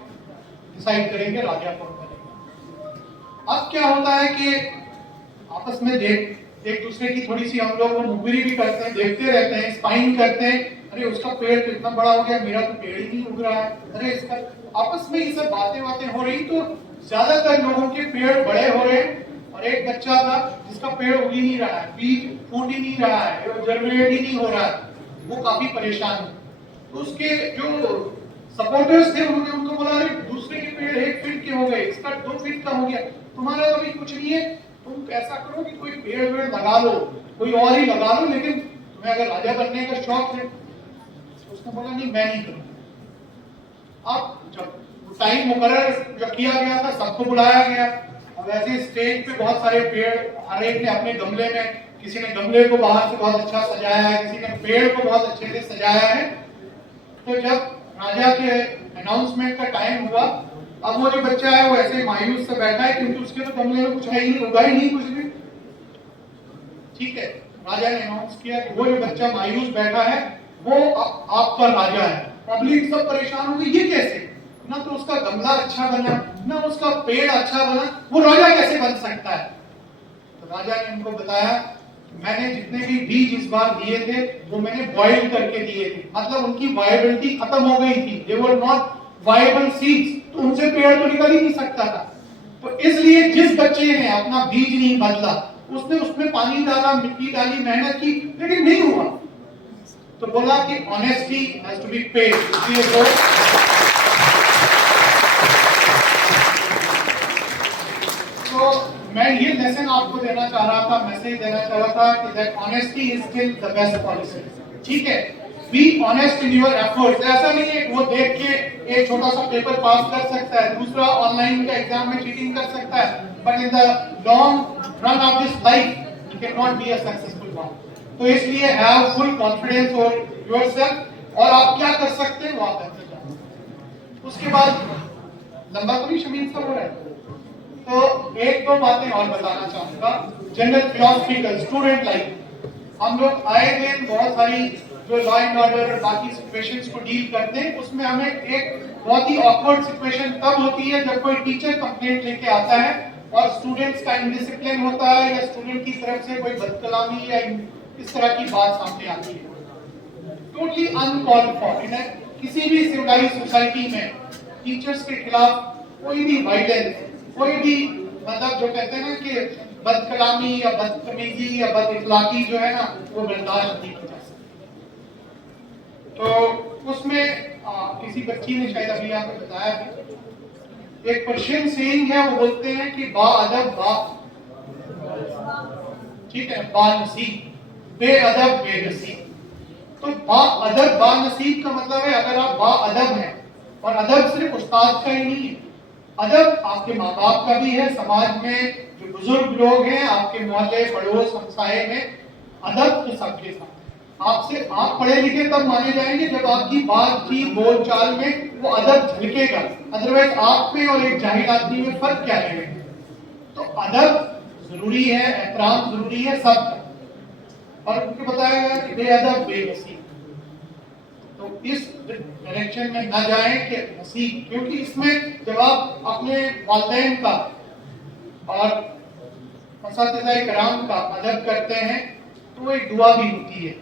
डिसाइड करेंगे राजा कौन बनेगा। अब क्या होता है कि आपस में एक दूसरे की थोड़ी सी हम लोग वो मुखबिरी भी करते हैं, देखते रहते हैं, स्पाइंग करते हैं, अरे उसका पेड़ तो इतना बड़ा हो गया, मेरा तो पेड़ ही नहीं उग रहा है, अरे इसका आपस में ये सब बातें हो रही। तो ज्यादातर लोगों के पेड़ बड़े हो रहे हैं और एक बच्चा था जिसका पेड़ उग ही नहीं रहा है, बीज फूट ही नहीं रहा है, जर्मिनेट ही नहीं हो रहा है, वो काफी परेशान है। तो उसके जो सपोर्टर्स थे उन्होंने उनको बोला, अरे दूसरे के पेड़ 1 फीट के हो गए, इसका 2 फीट का हो गया, तुम्हारा तो अभी कुछ नहीं है, तुम ऐसा करो कि कोई पेड़ लगा लो, कोई और ही लगा लो, लेकिन तुम्हें अगर राजा बनने का शौक है। उसने बोला नहीं, मैं नहीं करूंगा। अब जब टाइम मुकर्रर जो किया गया था, सबको बुलाया गया, और ऐसे स्टेज पे बहुत सारे पेड़, हर एक ने अपने गमले में, किसी ने गमले को बाहर से बहुत अच्छा सजाया है, किसी ने पेड़ को बहुत अच्छे से सजाया है। तो जब राजा के अनाउंसमेंट का टाइम हुआ, अब वो जो बच्चा है वो ऐसे मायूस से बैठा है क्योंकि उसके तो गमले में कुछ है ही नहीं, उगा ही नहीं कुछ भी। ठीक है, राजा ने अनाउंस किया कि वो जो बच्चा मायूस बैठा है वो आपका राजा है। पब्लिक सब परेशान हो गई, ये कैसे, ना तो उसका गमला अच्छा बना, ना उसका पेड़ अच्छा बना, वो राजा कैसे बन सकता है। तो राजा ने उनको बताया, मैंने जितने भी बीज इस बार दिए थे वो मैंने बॉइल करके दिए थे, मतलब उनकी वायबिलिटी खत्म हो गई थी, दे वर नॉट वायबल सीड्स, तो उनसे पेड़ तो निकल ही नहीं सकता था। तो इसलिए जिस बच्चे ने अपना बीज नहीं बदला, उसने उसमें पानी डाला, मिट्टी डाली, मेहनत की, लेकिन नहीं हुआ। तो बोला कि honesty has to be paid. तो मैं ये लेसन आपको देना चाह रहा था, मैसेज देना चाह रहा था कि that honesty is still the best policy. ठीक है, be honest in your efforts. ऐसा नहीं है वो देख के एक छोटा सा पेपर पास कर सकता है, दूसरा ऑनलाइन के एग्जाम में चीटिंग कर सकता है, but in the long run of this life you can not be a successful one. तो इसलिए have full confidence on yourself, और आप क्या कर सकते हैं वो आप करते जाओ। उसके बाद लंबा तो नहीं शमीन साहब हो रहा है, तो एक दो बातें और बताना चाहूंगा। जनरल फिलॉसफिकल स्टूडेंट लाइफ, हम लोग आए दिन बहुत सारी जो लॉ एंड ऑर्डर और बाकी सिचुएशंस को डील करते हैं, उसमें हमें एक बहुत ही ऑकवर्ड सिचुएशन तब होती है जब कोई टीचर कंप्लेंट लेके आता है और स्टूडेंट्स का इंडिसिप्लिन होता है, या स्टूडेंट की तरफ से कोई बदकलामी या इस तरह की बात सामने आती है। Totally uncalled for. किसी भी सिविलाइज सोसाइटी में टीचर्स के खिलाफ कोई भी वायलेंस, कोई भी मतलब जो कहते हैं ना कि बदकलामी या बदतमीजी या बदइखलाकी जो है ना, वो बर्दाश्त नहीं की जा सकती। तो उसमें किसी बच्ची ने शायद अभी आपको बताया भी, एक पर्शियन सेइंग है, वो बोलते हैं कि बाअदब बा, ठीक है, बानसीब, बेअदब बेनसीब। तो बाअदब बानसीब का मतलब है अगर आप बाअदब हैं, और अदब सिर्फ उस्ताद का ही नहीं है, अदब आपके माँ बाप का भी है, समाज में जो बुजुर्ग लोग हैं, आपके मोहल्ले पड़ोस हमसाये में, अदब तो सबके साथ। आपसे आप पढ़े लिखे तब माने जाएंगे जब आपकी बातचीत बोलचाल में वो अदब झलकेगा, अदरवाइज आप में और एक जाहिल आदमी में फर्क क्या रहेगा। तो अदब जरूरी है, एहतराम जरूरी है सबका, और उनको बताया गया कि बेअदब बेनसीब। तो इस डायरेक्शन में न जाएं कि नसीब, क्योंकि इसमें जब आप अपने वालिदैन का और असातिज़ाए किराम का अदब करते हैं तो एक दुआ भी होती है।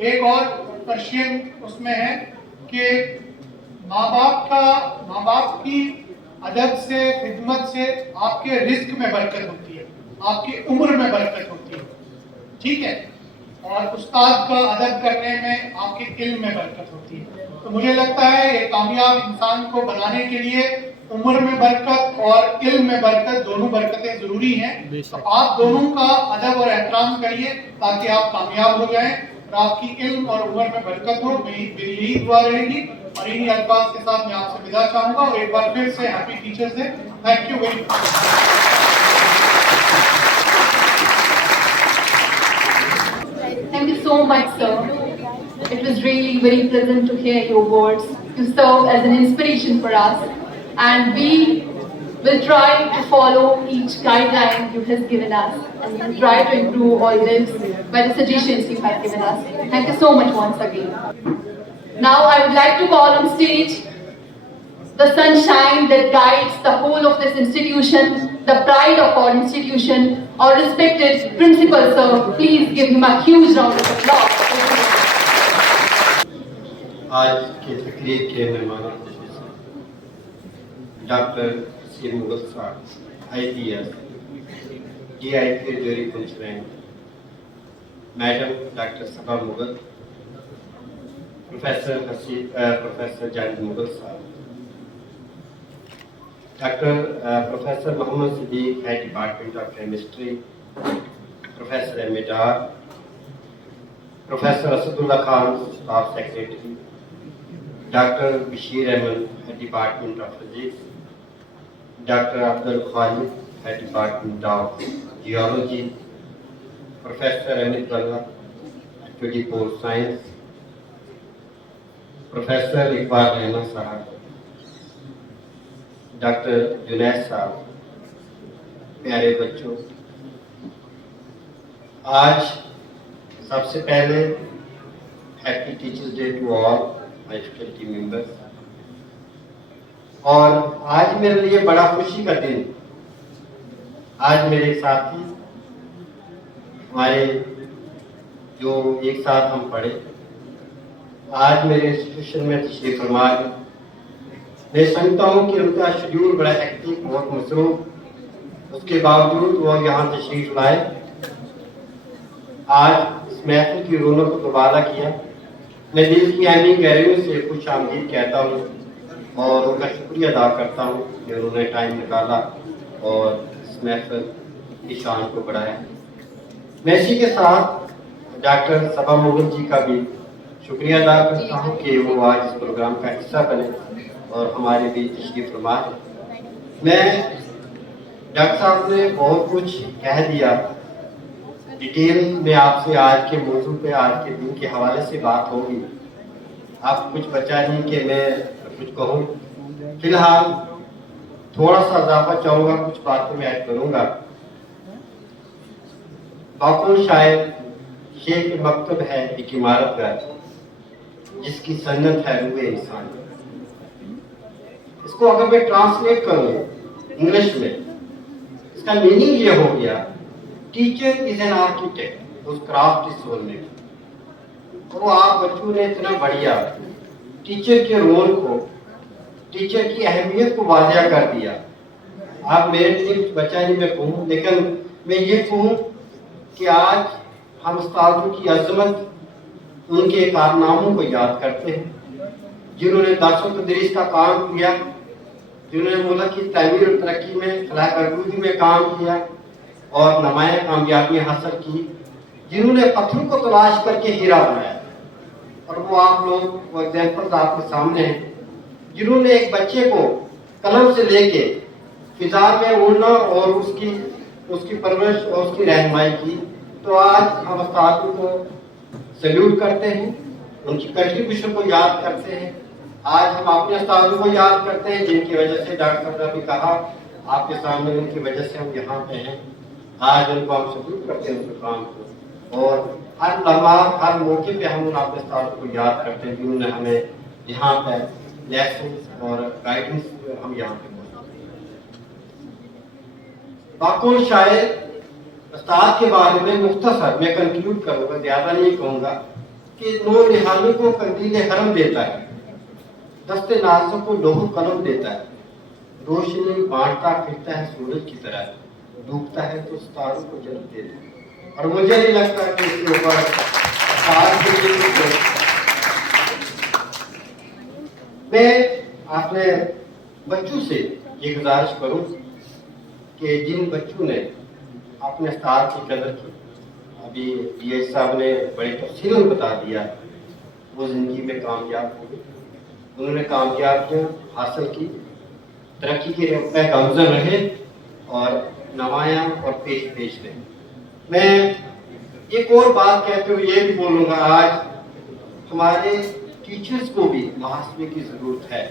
एक और पर्शियन उसमें है कि माँ बाप की अदब से, खिदमत से आपके रिस्क में बरकत होती है, आपकी उम्र में बरकत होती है, ठीक है, और उस्ताद का अदब करने में आपके इल्म में बरकत होती है। तो मुझे लगता है ये कामयाब इंसान को बनाने के लिए उम्र में बरकत और इल्म में बरकत, दोनों बरकतें जरूरी हैं। तो आप दोनों का अदब और एहतराम करिए ताकि आप कामयाब हो जाएं और आपकी इल्म और उम्र में बरकत हो। मेरी यही दुआ रहेगी, और इन्हीं अल्फाज के साथ मैं आपसे विदा चाहूंगा, और एक बार फिर से happy teachers day. Thank you very much. Thank you so much, sir. It was really very pleasant to hear your words. You serve as an inspiration for us, and we will try to follow each guideline you have given us, and we will try to improve all this by the suggestions you have given us. Thank you so much once again. Now I would like to call on stage the sunshine that guides the whole of this institution, the pride of our institution, our respected principal sir. Please give him a huge round of applause. आज की तकरीर के मेहमान डॉक्टर सी मुगल साहब IPS DI के जूरी पंचरेंग, madam doctor Saba Mughal, professor Zahid Mughal साहब, डॉक्टर प्रोफेसर मोहम्मद सिद्दीक है डिपार्टमेंट ऑफ केमिस्ट्री, प्रोफेसर एमिडार, professor Asadullah Khan staff secretary, doctor Bashir Ahmad है department of physics, doctor Abdul Khalid है department of geology, professor Amit Walla actually pol science, professor Iqbal Rahman साहब, डॉक्टर जुनैद साहब, प्यारे बच्चों, आज सबसे पहले happy teachers day to all my faculty members. और आज मेरे लिए बड़ा खुशी का दिन, आज मेरे साथी हमारे जो एक साथ हम पढ़े, आज मेरे इंस्टीट्यूशन में तशरीफ फरमा है। मैं समझता हूँ कि उनका शेड्यूल बड़ा हेक्टिक, बहुत मसरूफ, उसके बावजूद वो यहाँ तशरीफ लाए, आज इस महफिल की रौनक को दोबारा किया। मैं दिल की आईनी गहराइयों से खुश आमदीद कहता हूँ और उनका शुक्रिया अदा करता हूँ कि उन्होंने टाइम निकाला और इस महफिल की शान को बढ़ाया। मैं इसी के साथ डॉक्टर सबा मुगल जी का भी शुक्रिया अदा करता हूँ कि वो आज इस प्रोग्राम का हिस्सा बने और हमारे बीच तशरीफ फरमा है। मैं डॉक्टर साहब ने बहुत कुछ कह दिया, डिटेल में आपसे आज के मौजू पे, आज के दिन के हवाले से बात होगी। आप कुछ बचा नहीं कि मैं कुछ कहूँ। फिलहाल थोड़ा सा इजाफा चाहूँगा, कुछ बातें मैं ऐड करूँगा। बाकुल शायद शेख मकतब है एक इमारत का, जिसकी सन्नत है रूए इंसान। इसको अगर मैं ट्रांसलेट करूँ इंग्लिश में, इसका मीनिंग ये हो गया, टीचर इज एन आर्किटेक्ट उस क्राफ्ट इस रोल में। तो आप बच्चों ने इतना बढ़िया टीचर के रोल को, टीचर की अहमियत को वाज़ेह कर दिया। आप मेरे लिए कुछ बचा नहीं मैं कहूँ, लेकिन मैं ये कहूँ कि आज हम उस्तादों की अजमत, उनके कारनामों को याद करते हैं, जिन्होंने दर्स व तदरीस का काम किया, जिन्होंने मुल्क की तामीर और तरक्की में, फलाह बहबूदी में काम किया और नुमाया कामयाबियाँ हासिल की, जिन्होंने पत्थर को तलाश करके हीरा बनाया। और वो आप लोग, वो एग्जाम्पल्स आपके सामने हैं, जिन्होंने एक बच्चे को कलम से लेके फिजा में उड़ना और उसकी परवरिश और उसकी रहनुमाई की। तो आज हम उस्तादों को सैल्यूट करते हैं, उनकी कंट्रीब्यूशन को याद करते हैं। आज हम अपने उस्तादों को याद करते हैं, जिनकी वजह से डॉक्टर साहब ने कहा आपके सामने, उनकी वजह से हम यहाँ पे हैं। आज उनको हम सैल्यूट करते हैं, उनके काम को, और हर लम्हा, हर मौके पे हम अपने उस्तादों को याद करते हैं, जिन्होंने हमें यहाँ पे लेसन और गाइडेंस हम यहाँ पे बाकुल शायद उस्ताद के बारे में मुख्तसर मैं कंक्लूड करूँगा, ज़्यादा नहीं कहूँगा, कि नूर निहानी को कंदील हरम देता है, दस्ते नाज़ों को लोह कलम देता है, रोशनी बांटता फिरता है सूरज की तरह, डूबता है तो सितारों को जन्म देता है। और मुझे नहीं लगता कि इसके ऊपर मैं अपने बच्चों से ये गुजारिश करूं कि जिन बच्चों ने अपने उस्ताद की कदर की, अभी DI साहब ने बड़ी तफसील में बता दिया, वो जिंदगी में कामयाब हो गए, उन्होंने कामयाबियाँ हासिल की, तरक्की के पे गामजन रहे और नमाया और पेश रहे। मैं एक और बात कहते हुए ये भी बोलूँगा, आज हमारे टीचर्स को भी मुहासबे की ज़रूरत है।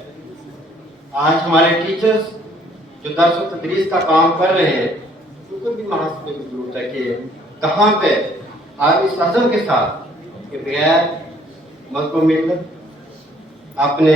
आज हमारे टीचर्स जो दर्स व तदरीस का काम कर रहे हैं, उनको भी मुहासबे की ज़रूरत है कि कहाँ पे आप इस अज़म के साथ कि बगैर मज़हब मिल्लत अपने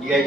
DIG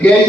DIG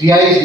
DIG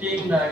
15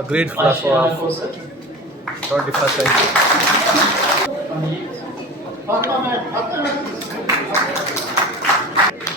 A great philosopher of 21st century.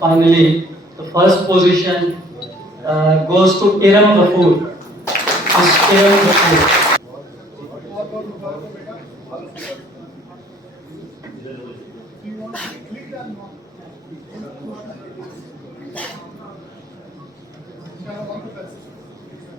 Finally, the first position goes to Kiran Ghafoor. Miss Kiran Ghafoor.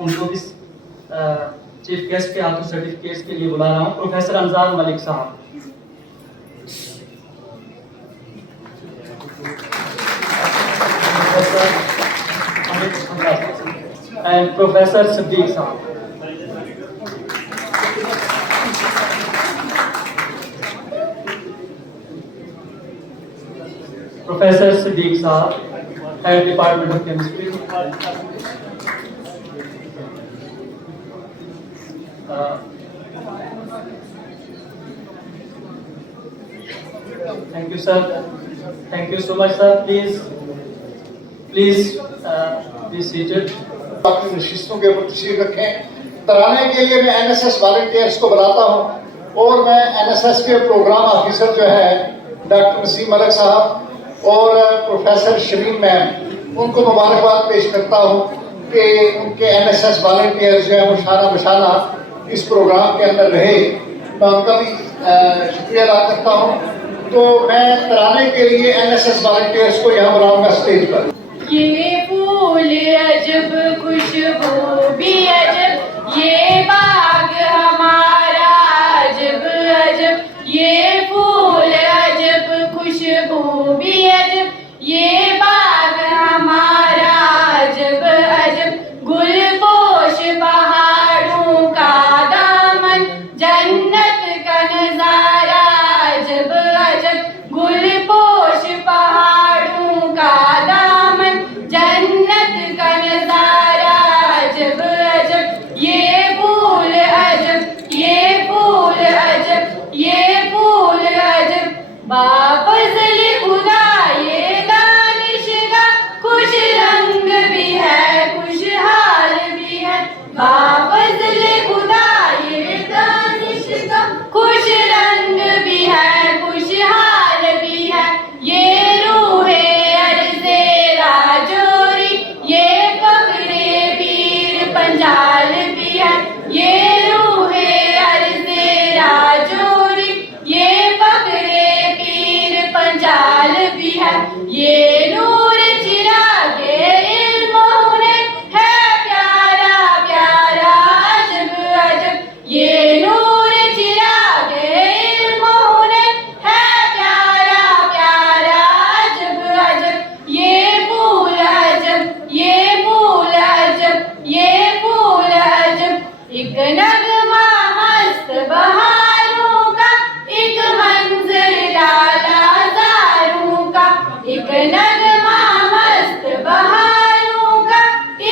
उनको भी चीफ गेस्ट के हाथों सर्टिफिकेट्स के लिए बुला रहा हूँ। प्रोफेसर अंजार मलिक साहब, एंड प्रोफेसर सिद्दीक साहब। प्रोफेसर सिद्दीक साहब, head department of chemistry. Thank you, sir. Thank you so much, sir. Please be seated. अपनी नशिस्तों के ऊपर तशरीफ रखें। तराने के लिए मैं एनएसएस वॉलंटियर्स को बुलाता हूँ और मैं एनएसएस के प्रोग्राम ऑफिसर जो है डॉक्टर नसीम मलिक साहब और प्रोफेसर शमीम मैम, उनको मुबारकबाद पेश करता हूँ कि उनके एनएसएस वॉलंटियर्स जो है वो शाना बशाना इस प्रोग्राम के अंदर रहे। मैं उनका भी शुक्रिया अदा करता हूँ। तो मैं तराने के लिए एनएसएस वॉलंटियर्स को यहाँ बुलाऊंगा स्टेज पर। ये फूल अजब खुशबू भी अजब, ये बाग हमारा अजब अजब, ये फूल अजब खुशबू भी अजब, ये बाग हमारा अजब अजब, गुलपोश पहाड़ों का दामन, जन्नत का नजारा अजब अजब, गुलपोश पहाड़ों का दामन, जन्नत का नजारा अजब अजब, ये फूल अजब, ये फूल अजब, ये फूल अजब, बाफज़ल खुदा ये दानिशगा, खुश रंग भी है खुशहाल भी है, बाफज़ल खुदा ये दानिशगा, खुश रंग भी है खुशहाल भी है, ये रूहे अर्ज़े राजौरी, ये फ़ख्रे पीर पंजाल भी है, ये रूहे अर्ज़े राजौरी, ये फ़ख्रे पीर पंजाल भी है, ये नूर चिरागे इल्म हुनर है प्यारा प्यारा अजब अजब, ये नूर चिरागे इल्म हुनर है प्यारा प्यारा अजब अजब, ये फूल अजब, ये फूल अजब, ये फूल अजब, एक नगमा मस्त बहारों का, एक मंजर लाला ज़ारों का, एक नगमा मस्त बहारों का,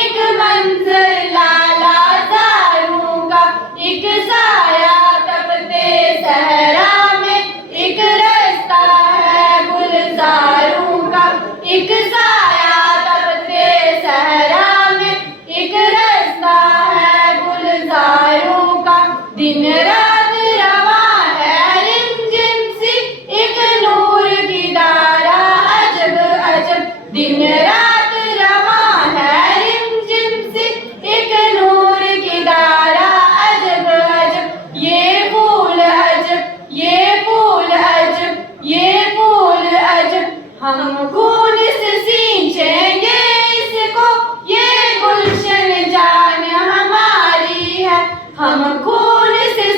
एक मंजर लाला ज़ारों का, एक साया तपते सहरा में, एक रास्ता है गुलजारों का, एक साया तपते सहरा में, एक रास्ता है गुलजारों का, दिन रात रवा है रिमझिम सी, एक नूर की धारा अजब अजब, दिन रात रवा है रिमझिम सी, एक नूर की धारा अजब अजब, ये फूल अजब, ये फूल अजब, ये फूल अजब, हम खून से सींचेंगे इसको, ये गुलशन जान हमारी है, हम खून से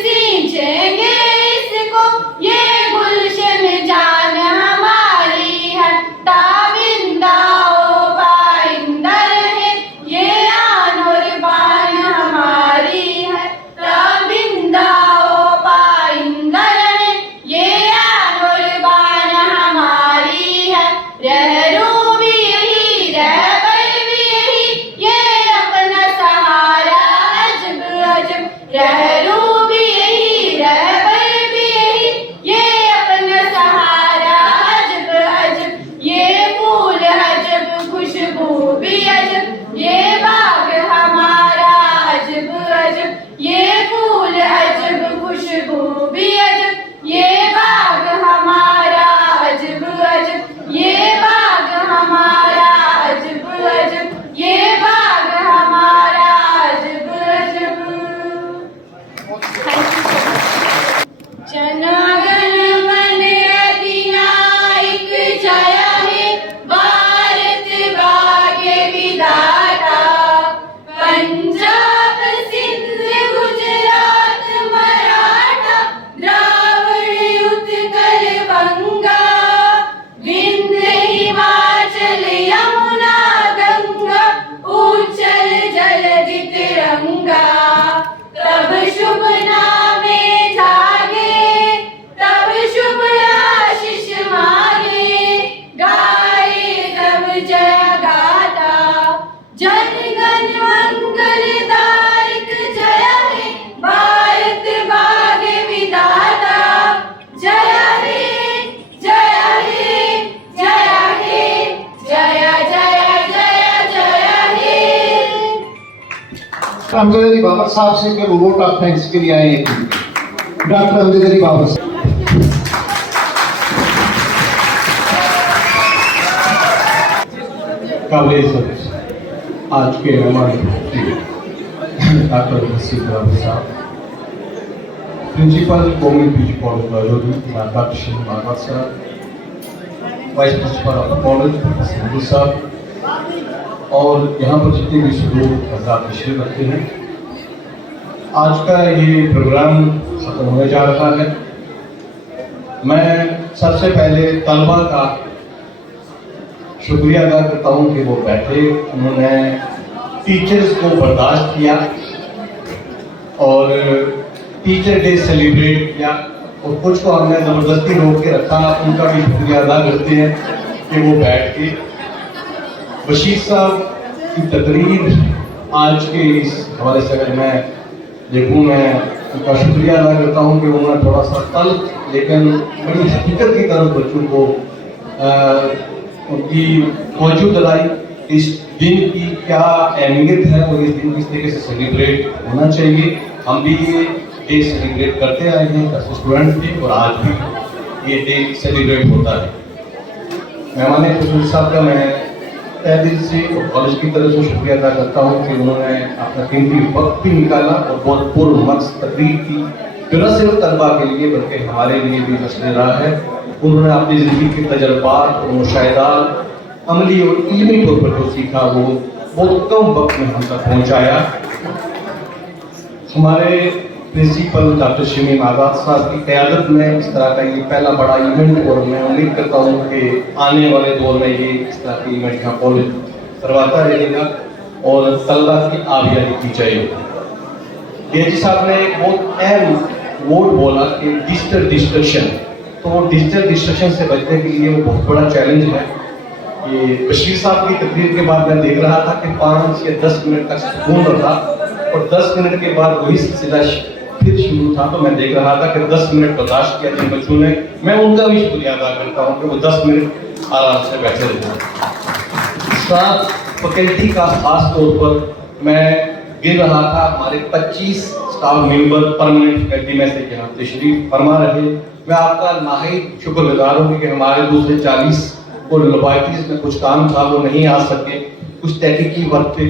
अमजद अली बाबर साहब से कि वो वोट ऑफ थैंक्स के लिए आए हैं। डॉक्टर अमजद अली बाबर साहब। आज के हमारे डॉक्टर नसीब साहब, principal government PG college Rajouri doctor Shamim Aghaz साहब, vice principal of college Sindhu साहब, और यहाँ पर जितने भी लोग हजरात तशरीफ रखते हैं। आज का ये प्रोग्राम खत्म होने जा रहा है। मैं सबसे पहले तलबा का शुक्रिया अदा करता हूँ कि वो बैठे, उन्होंने टीचर्स को बर्दाश्त किया और टीचर डे सेलिब्रेट किया, और कुछ को हमने ज़बरदस्ती रोक के रखा, उनका भी शुक्रिया अदा करते हैं कि वो बैठ के। बशीर साहब की तकरीर आज के इस हवाले से अगर मैं देखूँ, मैं उनका शुक्रिया अदा करता हूँ कि उन्होंने थोड़ा सा तल्ख लेकिन बड़ी हकीकत की तरफ बच्चों को उनकी तवज्जो दिलाई। इस दिन की क्या अहमियत है और इस दिन किस तरीके से सेलिब्रेट होना चाहिए। हम भी ये डे सेलिब्रेट करते आए हैं स्टूडेंट भी, और आज भी ये डे सेलिब्रेट होता है। मेहमान खुशबू साहब का मैं तहे दिल से और कॉलेज की तरफ से शुक्रिया अदा करता हूँ कि उन्होंने अपना कीमती वक्त भी निकाला और बहुत पुरमक्स तकरीर की, जो न सिर्फ तलबा के लिए बल्कि हमारे लिए भी मसले रहा है। उन्होंने अपनी ज़िंदगी के तजर्बात और मुशाहिदात अमली और इल्मी तौर पर जो सीखा वो बहुत कम वक्त में हम तक पहुँचाया। हमारे प्रिंसिपल डॉक्टर शमीम आगाज साहब की क़यादत में इस तरह का ये पहला बड़ा इवेंट, और मैं उम्मीद करता हूँ कि आने वाले दौर में ये इस तरह के इवेंट यहाँ कॉलेज करवाता रहेगा और तलबा की आबियारी की जाएगी। डीएजी साहब ने एक बहुत अहम वर्ड बोला कि डिजिटल डिस्ट्रक्शन, तो डिजिटल डिस्ट्रक्शन से बचने के लिए वो बहुत बड़ा चैलेंज है। ये बशीर साहब की तकरीर के बाद मैं देख रहा था कि 5 या 10 मिनट तक सुकून रहा और 10 मिनट के बाद वही सिलसिला फिर शुरू था। तो मैं देख रहा था कि 10 मिनट बर्दाश्त किया जिन बच्चों ने, मैं उनका भी शुक्रिया अदा करता हूँ कि वो 10 मिनट आराम से बैठे रहे। साथ फैकल्टी का खास तौर पर मैं गिन रहा था, हमारे 25 स्टाफ मेंबर परमानेंट फैकल्टी में से यहाँ तशरीफ फरमा रहे। मैं आपका नाहिद शुक्रगुजार हूँ कि हमारे दूसरे 40 को लेबॉरेटरीज में कुछ काम था वो नहीं आ सके, कुछ तहकीकी वर्क थे,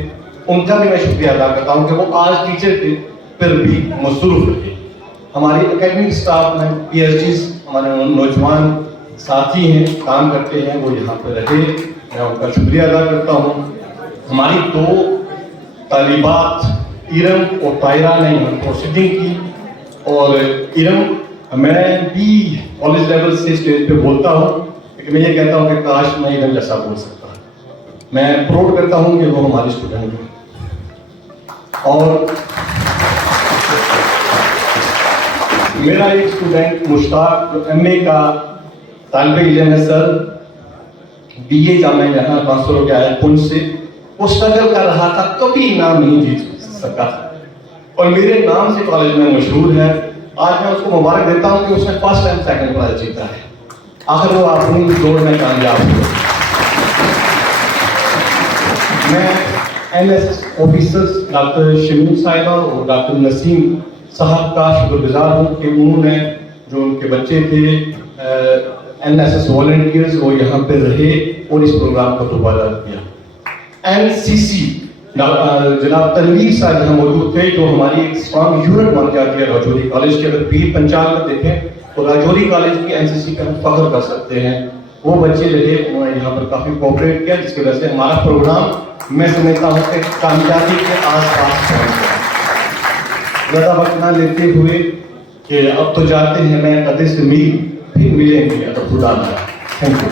उनका भी मैं शुक्रिया अदा करता हूँ कि वो आज टीचर थे फिर भी मसरूफ रहे। हमारी एकेडमिक स्टाफ में PhDs हमारे नौजवान साथी हैं, काम करते हैं, वो यहाँ पर रहे, मैं उनका शुक्रिया अदा करता हूँ। हमारी 2 तालिबात इरम और तायरा ने यहाँ प्रोसीडिंग की, और इरम मैं भी कॉलेज लेवल से स्टेज पे बोलता हूँ, लेकिन मैं ये कहता हूँ कि काश मैं इरम जैसा बोल सकता। मैं प्राउड करता हूँ कि वो हमारी स्टूडेंट है। और मेरा एक स्टूडेंट मुश्ताक जो MA का तालिब इल्म है सर, BA जामे यहाँ ट्रांसफर हो गया है पुंछ से, वो स्ट्रगल कर रहा था, कभी इनाम नहीं जीत सका और मेरे नाम से कॉलेज में मशहूर है। आज मैं उसको मुबारक देता हूँ कि उसने फर्स्ट टाइम सेकंड प्राइज जीता है, आखिर वो अपनी दौड़ में कामयाब हुआ। मैं NSS ऑफिसर्स डॉक्टर शमीम साहिबा और डॉक्टर नसीम साहब का शुक्रगुजार हूँ कि उन्होंने जो उनके बच्चे थे NSS वॉलंटियर्स वो यहाँ पे रहे और इस प्रोग्राम को दोबारा किया। NCC जनाब तनवीर साहब यहाँ मौजूद थे, जो हमारी एक स्ट्रॉन्ग यूनिट बन जाती है राजौरी कॉलेज के। अगर पीर पंचाल में देखें तो राजौरी कॉलेज की NCC पे हम फख्र कर सकते हैं। वो बच्चे रहे, उन्होंने यहाँ पर काफ़ी कोऑपरेट किया, जिसकी वजह से हमारा प्रोग्राम मैं समझता हूँ कि कामयाबी के आसपास पहुँच गया। ज़्यादा वक्त ना लेते हुए कि अब तो जाते हैं, मैं कदे से फिर मिलेंगे अगर खुदा ना। Thank you.